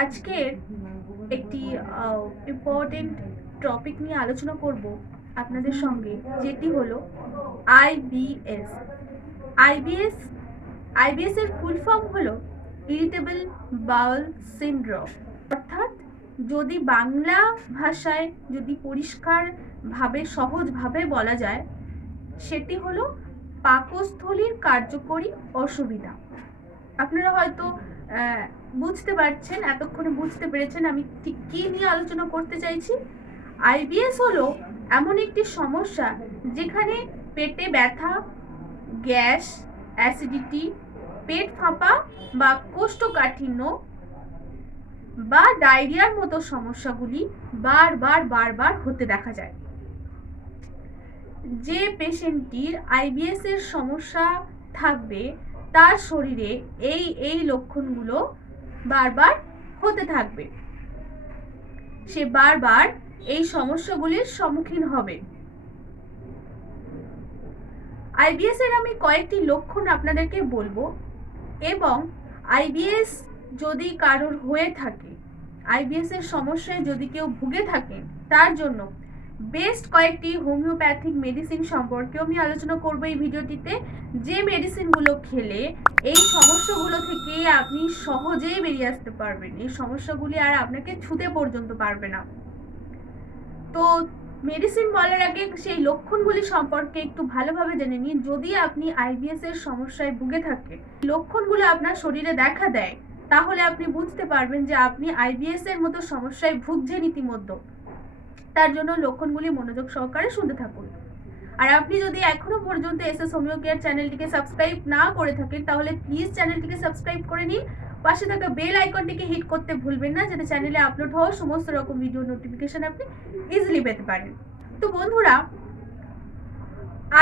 আজকের একটি important topic নিয়ে আলোচনা করব আপনাদের সঙ্গে, যেটি হলো আইবিএস আইবিএস আইবিএস এর ফুল ফর্ম হলো ইরিটেবল বাউল সিনড্রোম অর্থাৎ যদি বাংলা ভাষায় যদি পরিষ্কারভাবে, সহজভাবে বলা যায়, সেটি হলো পাকস্থলীর কার্যকরী অসুবিধা। আপনারা হয়তো বুঝতে পারছেন, এতক্ষণে বুঝতে পেরেছেন আমি ঠিক কী নিয়ে আলোচনা করতে চাইছি। আইবিএস হলো এমন একটি সমস্যা যেখানে পেটে ব্যথা, গ্যাস, অ্যাসিডিটি, পেট ফাঁপা বা কোষ্ঠকাঠিন্য বা ডায়রিয়ার মতো সমস্যাগুলি বারবার বারবার হতে দেখা যায়। যে পেশেন্টটির আইবিএস এর সমস্যা থাকবে তার শরীরে এই এই লক্ষণগুলো বারবার হতে থাকবে। সে বারবার এই সমস্যাগুলির সম্মুখীন হবে। আইবিএস এর আমি কয়েকটি লক্ষণ আপনাদেরকে বলব এবং আইবিএস যদি কারোর হয়ে থাকে আইবিএস এর সমস্যায় যদি কেউ ভুগে থাকে, তার জন্য বেস্ট কয়েকটি হোমিওপ্যাথিক মেডিসিন সম্পর্কেও আমি আলোচনা করব এই ভিডিওটিতে। যে মেডিসিনগুলো খেলে এই সমস্যাগুলো থেকে আপনি সহজেই বেরিয়ে আসতে পারবেন। এই সমস্যাগুলি আর আপনাকে ছুতে পর্যন্ত পারবে না। তো মেডিসিন বলার আগে সেই লক্ষণগুলি সম্পর্কে একটু ভালোভাবে জেনে নিন। যদি আপনি আইবিএস এর সমস্যায় ভুগে থাকেন, লক্ষণগুলো আপনার শরীরে দেখা দেয়, তাহলে আপনি বুঝতে পারবেন যে আপনি আইবিএস এর মতো সমস্যায় ভুগছেন ইতিমধ্যে। তার জন্য লক্ষণগুলি মনোযোগ সহকারে শুনতে থাকুন। আর আপনি যদি এখনও পর্যন্ত এস এস হোমিও কেয়ার চ্যানেলটিকে সাবস্ক্রাইব না করে থাকেন, তাহলে প্লিজ চ্যানেলটিকে সাবস্ক্রাইব করে নিন। পাশে থাকা বেল আইকনটিকে হিট করতে ভুলবেন না, যাতে চ্যানেলে আপলোড হওয়া সমস্ত রকম ভিডিও নোটিফিকেশন আপনি ইজিলি পেতে পারেন। তো বন্ধুরা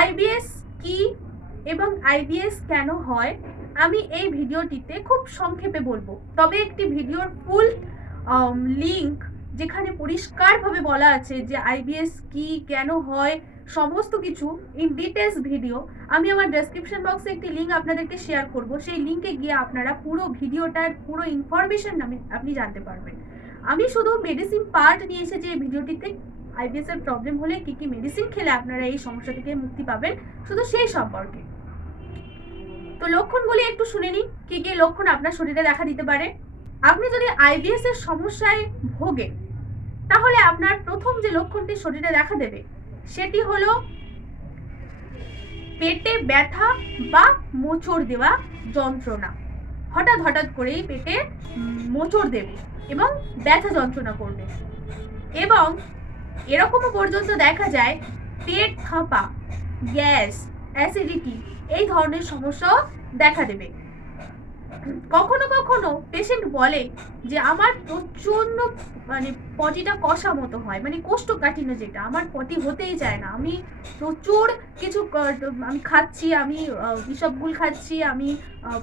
আইবিএস কি এবং আইবিএস কেন হয়? আমি এই ভিডিওটিতে খুব সংক্ষেপে বলব। তবে একটি ভিডিওর ফুল লিংক যেখানে পরিষ্কারভাবে বলা আছে যে আইবিএস কি, কেন হয়, সমস্ত কিছু ইন ডিটেলস ভিডিও আমি আমার ডেসক্রিপশন বক্সে একটি লিঙ্ক আপনাদেরকে শেয়ার করব। সেই লিঙ্কে গিয়ে আপনারা পুরো ভিডিওটার পুরো ইনফরমেশন আপনি জানতে পারবেন। আমি শুধু মেডিসিন পার্ট নিয়ে এসেছি এই ভিডিওটিতে আইবিএস এর প্রবলেম হলে কি কি মেডিসিন খেলে আপনারা এই সমস্যা থেকে মুক্তি পাবেন, শুধু সেই সম্পর্কে। তো লক্ষণগুলি একটু শুনে নিন কি কি লক্ষণ আপনার শরীরে দেখা দিতে পারে? আপনি যদি আইবিএস এর সমস্যায় ভোগেন, তাহলে আপনার প্রথম যে লক্ষণটি শরীরে দেখা দেবে, সেটি হলো পেটে ব্যথা বা মোচড় দেওয়া যন্ত্রণা। হঠাৎ হঠাৎ করেই পেটে মোচড় দেবে এবং ব্যথা যন্ত্রণা করবে। এবং এরকমও পর্যন্ত দেখা যায়, পেট ফাঁপা, গ্যাস, অ্যাসিডিটি, এই ধরনের সমস্যাও দেখা দেবে। কখনো কখনো পেশেন্ট বলে যে, আমার প্রচণ্ড মানে পটিটা কষা মতো হয়। মানে কোষ্ঠকাঠিন্য যেটা, আমার পটি হতেই চায় না। আমি প্রচুর কিছু আমি খাচ্ছি, আমি বিষবগুল খাচ্ছি, আমি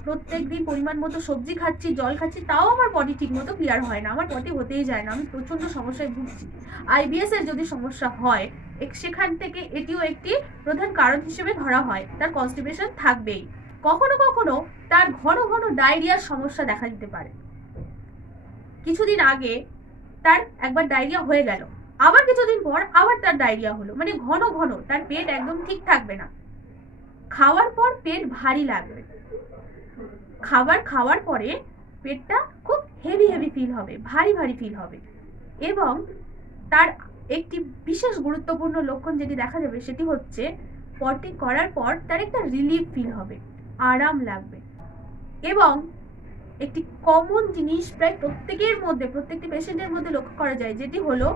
প্রত্যেক দিন পরিমাণ মতো সবজি খাচ্ছি, জল খাচ্ছি, তাও আমার পটি ঠিক মতো ক্লিয়ার হয় না। আমার পটি হতেই যায় না। আমি প্রচণ্ড সমস্যায় ভুগছি। আইবিএস এর যদি সমস্যা হয় সেখান থেকে এটিও একটি প্রধান কারণ হিসেবে ধরা হয়। তার কনস্টিপেশন থাকবেই। কখনো কখনো তার ঘন ঘন ডায়রিয়ার সমস্যা দেখা দিতে পারে। কিছুদিন আগে তার একবার ডায়রিয়া হয়ে গেল। আবার কিছুদিন পর আবার তার ডায়রিয়া হলো। মানে ঘন ঘন, তার পেট একদম ঠিক থাকবে না। খাওয়ার পর পেট ভারী লাগবে। খাবার খাওয়ার পরে পেটটা খুব হেভি হেভি ফিল হবে, ভারী ভারী ফিল হবে। এবং তার একটি বিশেষ গুরুত্বপূর্ণ লক্ষণ যেটি দেখা যাবে সেটি হচ্ছে, পটি করার পর তার একটা রিলিফ ফিল হবে। আরাম লাগবে। এবং একটি কমন জিনিস প্রায় প্রত্যেকের মধ্যে, প্রত্যেকটি পেশেন্টের মধ্যে লক্ষ্য করা যায়, যেটি হলো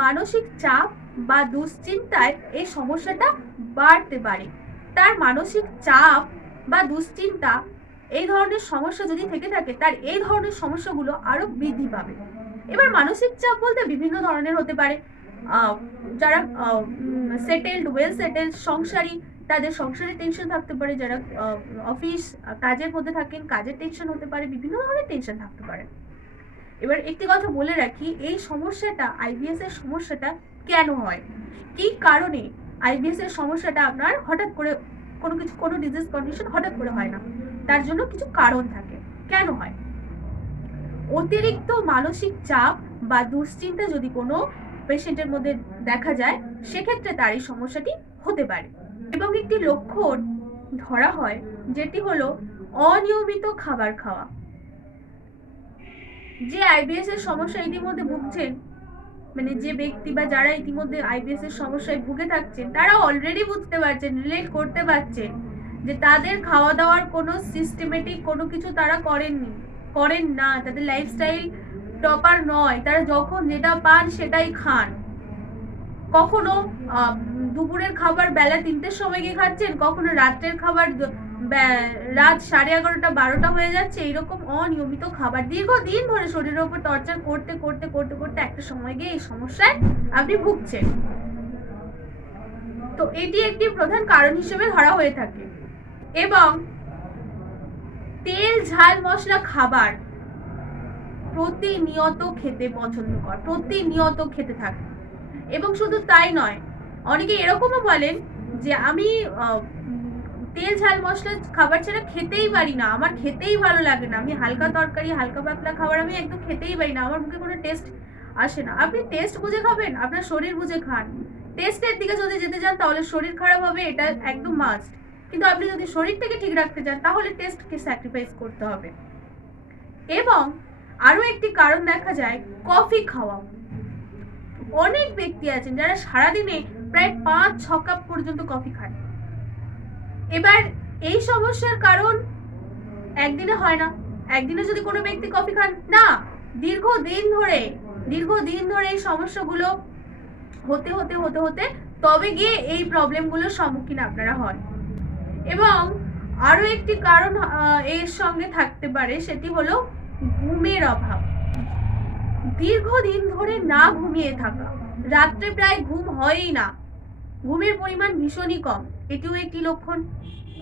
মানসিক চাপ বা দুশ্চিন্তায় এই সমস্যাটা বাড়তে পারে। তার মানসিক চাপ বা দুশ্চিন্তা, এই ধরনের সমস্যা যদি থেকে থাকে, তার এই ধরনের সমস্যাগুলো আরও বৃদ্ধি পাবে। এবার মানসিক চাপ বলতে বিভিন্ন ধরনের হতে পারে। যারা সেটেলড ওয়েল সেটেলড সংসারী তাদের সংসারে টেনশন থাকতে পারে, যারা অফিস কাজের মধ্যে থাকেন, কাজের টেনশন হতে পারে, বিভিন্ন ধরনের টেনশন থাকতে পারে। এবার একটি কথা বলে রাখি, এই সমস্যাটা আইবিএস এর সমস্যাটা কেন হয়? কি কারণে আইবিএস এর সমস্যাটা আপনার হঠাৎ করে কোনো কিছু, কোনো ডিজিজ কন্ডিশন হঠাৎ করে হয় না? তার জন্য কিছু কারণ থাকে। কেন হয়? অতিরিক্ত মানসিক চাপ বা দুশ্চিন্তা যদি কোনো পেশেন্টের মধ্যে দেখা যায়, সেক্ষেত্রে তার এই সমস্যাটি হতে পারে। এবং একটি লক্ষণ ধরা হয়, যেটি হলো অনিয়মিত খাবার খাওয়া। যে আইবিএস এর সমস্যা ইতিমধ্যে ভুগছেন মানে যে ব্যক্তি বা যারা ইতিমধ্যে আইবিএস এর সমস্যায় ভুগে থাকছেন তারা অলরেডি বুঝতে পারছেন রিলেট করতে পারছেন যে তাদের খাওয়া দাওয়ার কোনো সিস্টেমেটিক কোনো কিছু তারা করেননি, করেন না। তাদের লাইফস্টাইল প্রপার নয়। তারা যখন যেটা পান সেটাই খান। কখনো দুপুরের খাবার বেলা তিনটের সময় গিয়ে খাচ্ছেন? কখনো রাত্রের খাবার রাত সাড়ে এগারোটা, বারোটা হয়ে যাচ্ছে। এরকম অনিয়মিত খাবার দীর্ঘদিন ধরে শরীরের উপর টর্চার করতে করতে করতে করতে একটা সময় গিয়ে এই সমস্যায় আপনি ভুগছেন। তো এটি একটি প্রধান কারণ হিসেবে ধরা হয়ে থাকে। এবং তেল, ঝাল, মশলা, খাবার প্রতিনিয়ত খেতে পছন্দ কর, প্রতিনিয়ত খেতে থাকে। এবং শুধু তাই নয় অনেকে এরকমও বলেন যে আমি তেল, ঝাল, মশলা খাবার ছাড়া খেতেই পারি না। আমার খেতেই ভালো লাগে না। আমি হালকা তরকারি, হালকা পাতলা খাবার আমি একদম খেতেই পারি না। আমার মুখে কোনো টেস্ট আসে না। আপনি টেস্ট বুঝে খাবেন, আপনার শরীর বুঝে খান। টেস্টের দিকে যদি যেতে চান, তাহলে শরীর খারাপ হবে, এটা একদম মাস্ট কিন্তু আপনি যদি শরীরটাকে ঠিক রাখতে চান, তাহলে টেস্টকে স্যাক্রিফাইস করতে হবে। এবং আরও একটি কারণ দেখা যায় কফি খাওয়া। অনেক ব্যক্তি আছেন যারা সারাদিনে প্রায় পাঁচ, ছ কাপ পর্যন্ত কফি খায়। এবার এই সমস্যার কারণ একদিনে হয় না। একদিনে যদি কোনো ব্যক্তি কফি খান, না, দীর্ঘদিন ধরে দীর্ঘদিন ধরে এই সমস্যাগুলো হতে হতে হতে হতে তবে গিয়ে এই প্রবলেমগুলোর সম্মুখীন আপনারা হন। এবং আরও একটি কারণ এর সঙ্গে থাকতে পারে, সেটি হলো ঘুমের অভাব। দীর্ঘদিন ধরে না ঘুমিয়ে থাকা। রাত্রে প্রায় ঘুম হয়ই না। ঘুমের পরিমাণ ভীষণই কম। এটিও একটি লক্ষণ।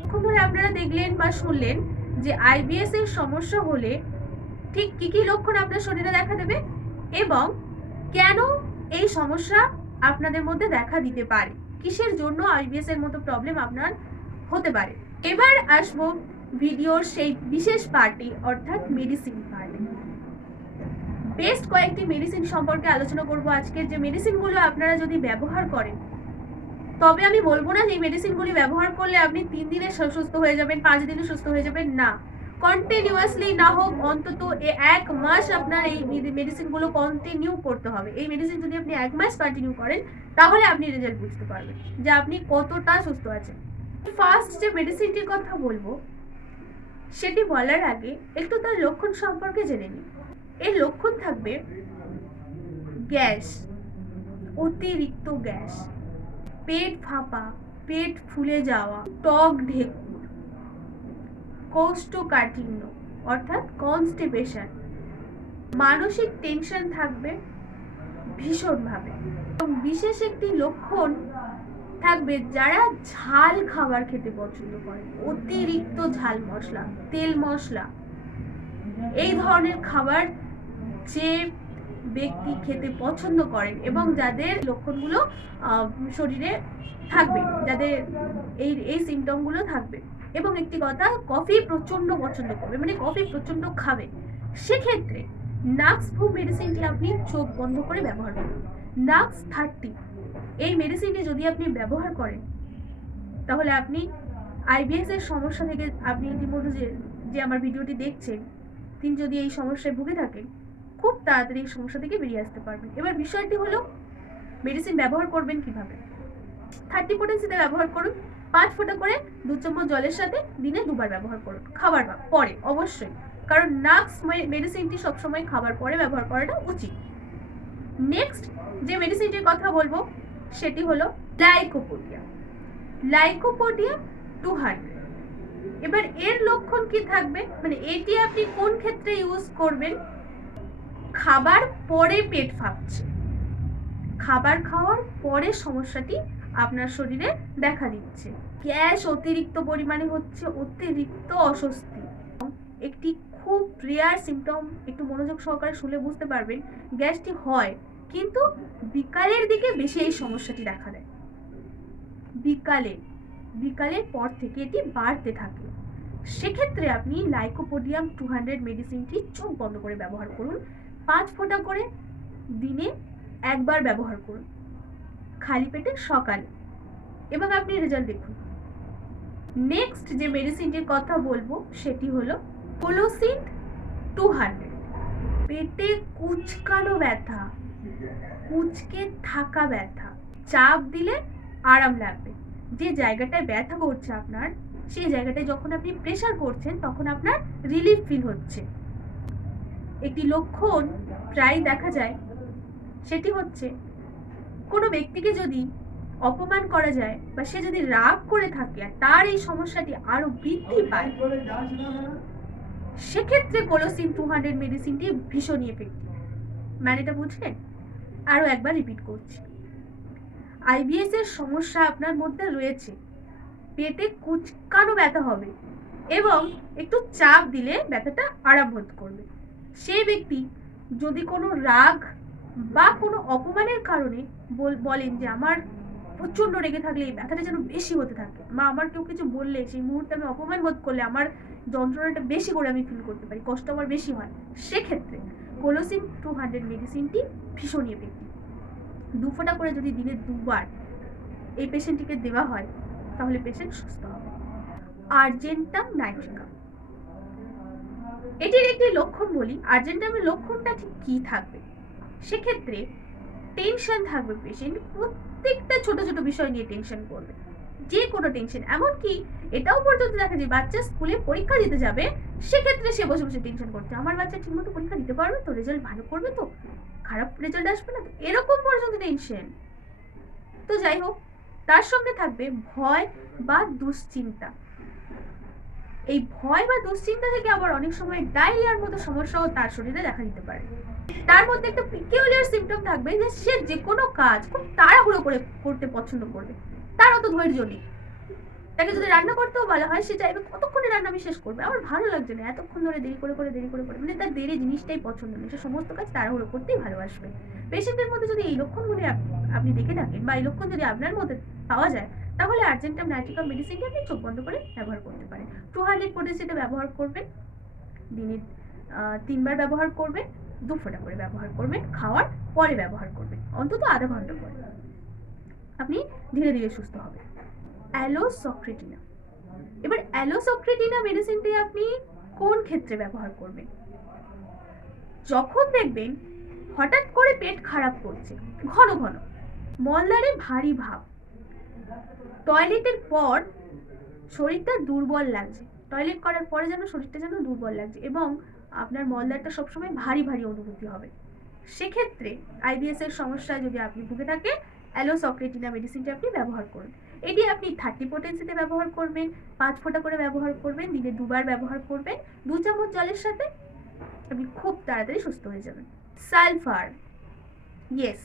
এখন ধরে আপনারা দেখলেন বা শুনলেন যে আইবিএস এর সমস্যা হলে ঠিক কি কি লক্ষণ আপনার শরীরে দেখা দেবে এবং কেন এই সমস্যা আপনাদের মধ্যে দেখা দিতে পারে? কিসের জন্য আইবিএস এর মতো প্রবলেম আপনার হতে পারে? এবার আসব ভিডিওর সেই বিশেষ পার্টি, অর্থাৎ মেডিসিন পার্টি। বেস্ট কয়েকটি মেডিসিন সম্পর্কে আলোচনা করব আজকের। যে মেডিসিনগুলো আপনারা যদি ব্যবহার করেন তবে আমি বলব না যে এই মেডিসিনগুলি ব্যবহার করলে আপনি তিন দিনে সুস্থ হয়ে যাবেন, পাঁচ দিনে সুস্থ হয়ে যাবেন, না। কন্টিনিউয়াসলি না হোক, অন্তত এক মাস আপনার এই মেডিসিনগুলো কন্টিনিউ করতে হবে। এই মেডিসিন যদি আপনি এক মাস কন্টিনিউ করেন, তাহলে আপনি রেজাল্ট বুঝতে পারবেন যে আপনি কতটা সুস্থ আছেন। ফার্স্ট যে মেডিসিনটির কথা বলব, সেটি বলার আগে একটু তার লক্ষণ সম্পর্কে জেনে নিই। এর লক্ষণ থাকবে গ্যাস, অতিরিক্ত গ্যাস। পেট ফাঁপা, পেট ফুলে যাওয়া, টক ঢেকুর, কোষ্ঠকাঠিন্য, অর্থাৎ কনস্টিপেশন মানসিক টেনশন থাকবে ভীষণভাবে। এবং বিশেষ একটি লক্ষণ থাকবে যারা ঝাল খাবার খেতে পছন্দ করে অতিরিক্ত ঝাল মশলা, তেল মশলা। এই ধরনের খাবার যে ব্যক্তি খেতে পছন্দ করেন এবং যাদের লক্ষণগুলো শরীরে থাকবে, যাদের এই এই সিমটমগুলো থাকবে। এবং একটি কথা কফি প্রচণ্ড পছন্দ করবে মানে কফি প্রচণ্ড খাবে। সেক্ষেত্রে নাক্স ফু মেডিসিনটি আপনি চোখ বন্ধ করে ব্যবহার করুন। নাক্স থার্টি এই মেডিসিনটি যদি আপনি ব্যবহার করেন, তাহলে আপনি আইবিএস এর সমস্যা থেকে, আপনি ইতিমধ্যে যে যে আমার ভিডিওটি দেখছেন, তিনি যদি এই সমস্যায় ভুগে থাকেন তাড়াতাড়ি এই সমস্যা থেকে বেরিয়ে আসতে পারবেন। এবার বিষয়টি হলো মেডিসিন ব্যবহার করবেন কীভাবে? থার্টি পোটেন্সিতে ব্যবহার করুন, পাঁচ ফোঁটা করে দু চামচ জলের সাথে দিনে দুবার ব্যবহার করুন। খাবার পরে, অবশ্যই। কারণ নাক্স মেডিসিনটি সবসময় খাবার পরে ব্যবহার করাটা উচিত। নেক্সট যে মেডিসিনটির কথা বলব, সেটি হলো লাইকোপোডিয়া লাইকোপোডিয়া টু হান্ড্রেড এবার এর লক্ষণ কি থাকবে? মানে এটি আপনি কোন ক্ষেত্রে ইউজ করবেন? খাবার পরে পেট ফাঁপছে। খাবার খাওয়ার পরে সমস্যাটি আপনার শরীরে দেখা দিচ্ছে। গ্যাস অতিরিক্ত পরিমাণে হচ্ছে, অতিরিক্ত অস্বস্তি। একটি খুব রেয়ার সিমটম একটু মনোযোগ সহকারে শুনে বুঝতে পারবেন, গ্যাসটি হয়, কিন্তু বিকালের দিকে বেশি এই সমস্যাটি দেখা দেয়। বিকালে, বিকালের পর থেকে এটি বাড়তে থাকে। সেক্ষেত্রে আপনি লাইকোপোডিয়াম টু হান্ড্রেড মেডিসিনটি চোখ বন্ধ করে ব্যবহার করুন। পাঁচ ফোঁটা করে দিনে একবার ব্যবহার করুন। খালি পেটে সকালে। এবং আপনি রেজাল্ট দেখুন। নেক্সট যে মেডিসিনটির কথা বলব, সেটি হলো কোলোসিন টু হান্ড্রেড পেটে কুচকানো ব্যথা, কুচকে থাকা ব্যথা। চাপ দিলে আরাম লাগবে। যে জায়গাটায় ব্যথা করছে আপনার সেই জায়গাটায় যখন আপনি প্রেশার করছেন, তখন আপনার রিলিফ ফিল হচ্ছে। একটি লক্ষণ প্রায় দেখা যায়। সেটি হচ্ছে, কোনো ব্যক্তিকে যদি অপমান করা যায় বা সে যদি রাগ করে থাকে আর তার এই সমস্যাটি আরও বৃদ্ধি পায়, সেক্ষেত্রে কোলোসিন টু হান্ড্রেড মেডিসিনটি ভীষণ এফেক্টিভ মানেটা বুঝলেন? আরও একবার রিপিট করছি। আইবিএস এর সমস্যা আপনার মধ্যে রয়েছে। পেটে কুচকানো ব্যথা হবে এবং একটু চাপ দিলে ব্যথাটা আরাম বোধ করবে। সেই ব্যক্তি যদি কোনো রাগ বা কোনো অপমানের কারণে বল- বলেন যে আমার প্রচণ্ড রেগে থাকলে, এই ব্যথাটা যেন বেশি হতে থাকে, বা আমার কেউ কিছু বললে, সেই মুহূর্তে আমি অপমান বোধ করলে, আমার যন্ত্রণাটা বেশি করে আমি ফিল করতে পারি, কষ্ট আমার বেশি হয়, সেক্ষেত্রে কোলোসিন টু হান্ড্রেড মেডিসিনটি ভীষণ এফেক্টিভ দু ফোঁটা করে যদি দিনে দুবার এই পেশেন্টটিকে দেওয়া হয়, তাহলে পেশেন্ট সুস্থ হবে। আর্জেন্টাম নাইট্রিকাম এটির একটি লক্ষণ বলি আর্জেন্টামের লক্ষণটা ঠিক কী থাকবে? সেক্ষেত্রে টেনশন থাকবে পেশেন্ট প্রত্যেকটা ছোট ছোট বিষয় নিয়ে টেনশন করবে। যে কোনো টেনশন এমনকি এটাও পর্যন্ত দেখা যায়, বাচ্চা স্কুলে পরীক্ষা দিতে যাবে, সেক্ষেত্রে সে বসে বসে টেনশন করছে। আমার বাচ্চা ঠিকমতো পরীক্ষা দিতে পারবে তো? রেজাল্ট ভালো করবে তো? খারাপ রেজাল্ট আসবে না তো? এরকম পর্যন্ত টেনশন তো যাই হোক, তার সঙ্গে থাকবে ভয় বা দুশ্চিন্তা। এই ভয় বা দুশ্চিন্তা থেকে আবার অনেক সময় ডায়রিয়ার মতো সমস্যাও তার শরীরে দেখা দিতে পারে। তার মধ্যে একটা পিকিউলিয়ার সিমটম থাকবে যে সে যে কোনো কাজ খুব তাড়াহুড়ো করে করতে পছন্দ করবে। তার অত ধৈর্য নেই। তাকে যদি রান্না করতেও বলা হয়, সে চাইবে, কতক্ষণে রান্না আমি শেষ করবে? আমার ভালো লাগছে না, এতক্ষণ ধরে দেরি করে করে, দেরি করে করে। মানে তার দেরি জিনিসটাই পছন্দ নেই। সে সমস্ত কাজ তাড়াহুড়ো করতেই ভালোবাসবে। পেশেন্টের মধ্যে যদি এই লক্ষণগুলি আপ- আপনি দেখে থাকেন বা এই লক্ষণ যদি আপনার মধ্যে পাওয়া যায় তাহলে আর্জেন্টাম নাইট্রিকাম মেডিসিনটি আপনি চোখ বন্ধ করে ব্যবহার করতে পারেন। টু হান্ড্রেড পটেন্সিটা ব্যবহার করবেন, দিনে তিনবার ব্যবহার করবেন, দু ফোঁটা করে ব্যবহার করবেন, খাওয়ার পরে ব্যবহার করবেন, অন্তত আধা ঘণ্টা পরে। আপনি ধীরে ধীরে সুস্থ হবেন। অ্যালোসক্রেটিনা। এবার অ্যালোসক্রেটিনা মেডিসিনটি আপনি কোন ক্ষেত্রে ব্যবহার করবেন? যখন দেখবেন হঠাৎ করে পেট খারাপ করছে, ঘন ঘন মলদারে ভারী ভাব টয়লেটের পর শরীরটা দুর্বল লাগছে। টয়লেট করার পরে যেন শরীরটা যেন দুর্বল লাগছে এবং আপনার মলদারটা সবসময় ভারী ভারী অনুভূতি হবে। সেক্ষেত্রে আইবিএস এর সমস্যায় যদি আপনি ভুগে থাকেন অ্যালোসক্রেটিনা মেডিসিনটি আপনি ব্যবহার করুন। এটি আপনি থার্টি পোটেন্সিতে ব্যবহার করবেন, পাঁচ ফোঁটা করে ব্যবহার করবেন, দিনে দুবার ব্যবহার করবেন, দু চামচ জলের সাথে আপনি খুব তাড়াতাড়ি সুস্থ হয়ে যাবেন। সালফার ইয়েস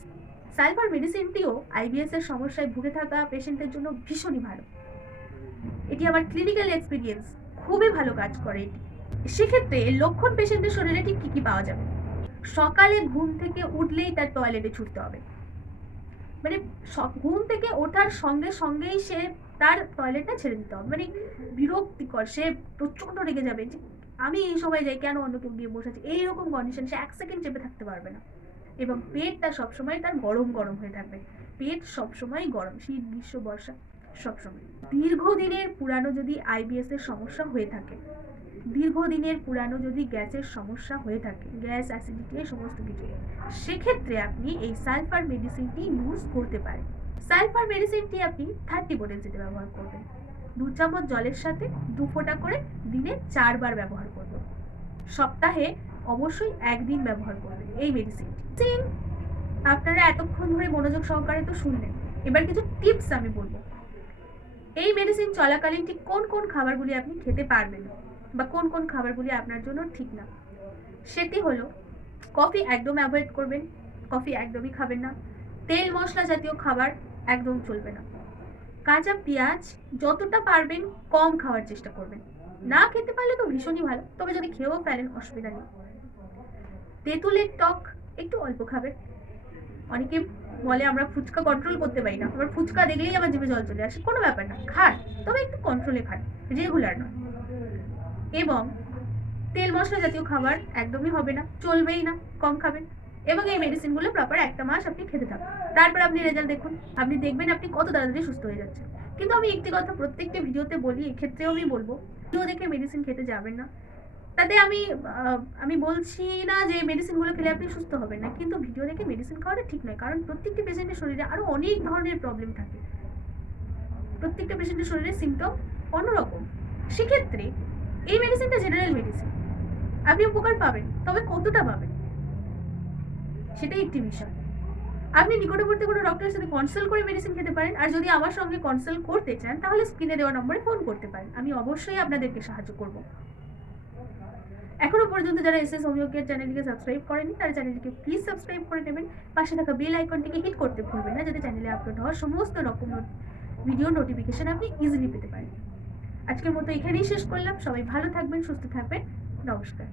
সালফার মেডিসিনটিও আইবিএস এর সমস্যায় ভুগে থাকা পেশেন্টের জন্য ভীষণই ভালো। এটি আমার ক্লিনিক্যাল এক্সপিরিয়েন্স খুবই ভালো কাজ করে। এটি সেক্ষেত্রে লক্ষণ পেশেন্টের শরীরে ঠিক কী কী পাওয়া যাবে? সকালে ঘুম থেকে উঠলেই তার টয়লেটে ছুটতে হবে। মানে ঘুম থেকে ওঠার সঙ্গে সঙ্গেই সে তার টয়লেটটা ছেড়ে দিতে হবে। মানে বিরক্তিকর, সে প্রচণ্ড রেগে যাবে যে, আমি এই সময় যাই, কেন অন্য কেউ গিয়ে বসে আছে? এইরকম কন্ডিশন সে এক সেকেন্ড চেপে থাকতে পারবে না। এবং পেটটা সবসময় তার গরম গরম হয়ে থাকবে। পেট সবসময় গরম, শীত, গ্রীষ্ম, বর্ষা, সবসময়। দীর্ঘদিনের পুরানো যদি আইবিএস এর সমস্যা হয়ে থাকে, দীর্ঘদিনের পুরানো যদি গ্যাসের সমস্যা হয়ে থাকে, গ্যাস, অ্যাসিডিটি সমস্ত কিছু, সেক্ষেত্রে আপনি এই সালফার মেডিসিনটি ইউজ করতে পারেন। সালফার মেডিসিনটি আপনি থার্টি পোটেন্সিতে ব্যবহার করবেন। দু চামচ জলের সাথে দু ফোঁটা করে দিনে চারবার ব্যবহার করবেন। সপ্তাহে অবশ্যই একদিন ব্যবহার করবেন এই মেডিসিনটি সিন আপনারা এতক্ষণ ধরে মনোযোগ সহকারে তো শুনলেন। এবার কিছু টিপস আমি বলব। এই মেডিসিন চলাকালীন ঠিক কোন কোন খাবারগুলি আপনি খেতে পারবেন বা কোন কোন খাবারগুলি আপনার জন্য ঠিক না? সেটি হলো কফি একদম অ্যাভয়েড করবেন কফি একদমই খাবেন না। তেল মশলা জাতীয় খাবার একদম চলবে না। কাঁচা পেঁয়াজ যতটা পারবেন কম খাওয়ার চেষ্টা করবেন। না খেতে পারলে তো ভীষণই ভালো, তবে যদি খেয়েও ফেলেন, অসুবিধা নেই। তেঁতুলের টক একটু অল্প খাবেন অনেকে বলে আমরা ফুচকা কন্ট্রোল করতে পারি না। আমার ফুচকা দেখলেই আমার জিভে জল চলে আসে। কোনো ব্যাপার না খান তবে একটু কন্ট্রোলে খান রেগুলার নয়। এবং তেল মশলা জাতীয় খাবার একদমই হবে না, চলবেই না, কম খাবেন। এবং এই মেডিসিনগুলো প্রপার একটা মাস আপনি খেতে থাকুন। তারপর আপনি রেজাল্ট দেখুন। আপনি দেখবেন আপনি কত তাড়াতাড়ি সুস্থ হয়ে যাচ্ছে কিন্তু আমি একটি কথা প্রত্যেকটি ভিডিওতে বলি, এক্ষেত্রেও আমি বলব ভিডিও দেখে মেডিসিন খেতে যাবেন না। তাতে আমি আমি বলছি না যে মেডিসিনগুলো খেলে আপনি সুস্থ হবেন না। কিন্তু ভিডিও দেখে মেডিসিন খাওয়াটা ঠিক নয়। কারণ প্রত্যেকটি পেশেন্টের শরীরে আরও অনেক ধরনের প্রবলেম থাকে। প্রত্যেকটা পেশেন্টের শরীরে সিমটম অন্যরকম। সেক্ষেত্রে এই মেডিসিনটা জেনারেল মেডিসিন আপনি উপকার পাবেন, তবে কতটা পাবেন? সেটাই একটি বিষয়। আপনি নিকটবর্তী কোনো ডক্টরের সাথে কনসাল্ট করে মেডিসিন খেতে পারেন। আর যদি আমার সঙ্গে কনসাল্ট করতে চান, তাহলে স্ক্রিনে দেওয়া নম্বরে ফোন করতে পারেন। আমি অবশ্যই আপনাদেরকে সাহায্য করব। এখনও পর্যন্ত যারা এস এস চ্যানেলকে চ্যানেলটিকে সাবস্ক্রাইব করেনি, তারা চ্যানেলটিকে প্লিজ সাবস্ক্রাইব করে নেবেন। পাশে থাকা বেল আইকনটিকে হিট করতে ভুলবেন না, যাতে চ্যানেলে আপলোড হওয়া সমস্ত রকম ভিডিও নোটিফিকেশন আপনি ইজিলি পেতে পারেন। আজকের মতো এখানেই শেষ করলাম। সবাই ভালো থাকবেন, সুস্থ থাকবেন। নমস্কার।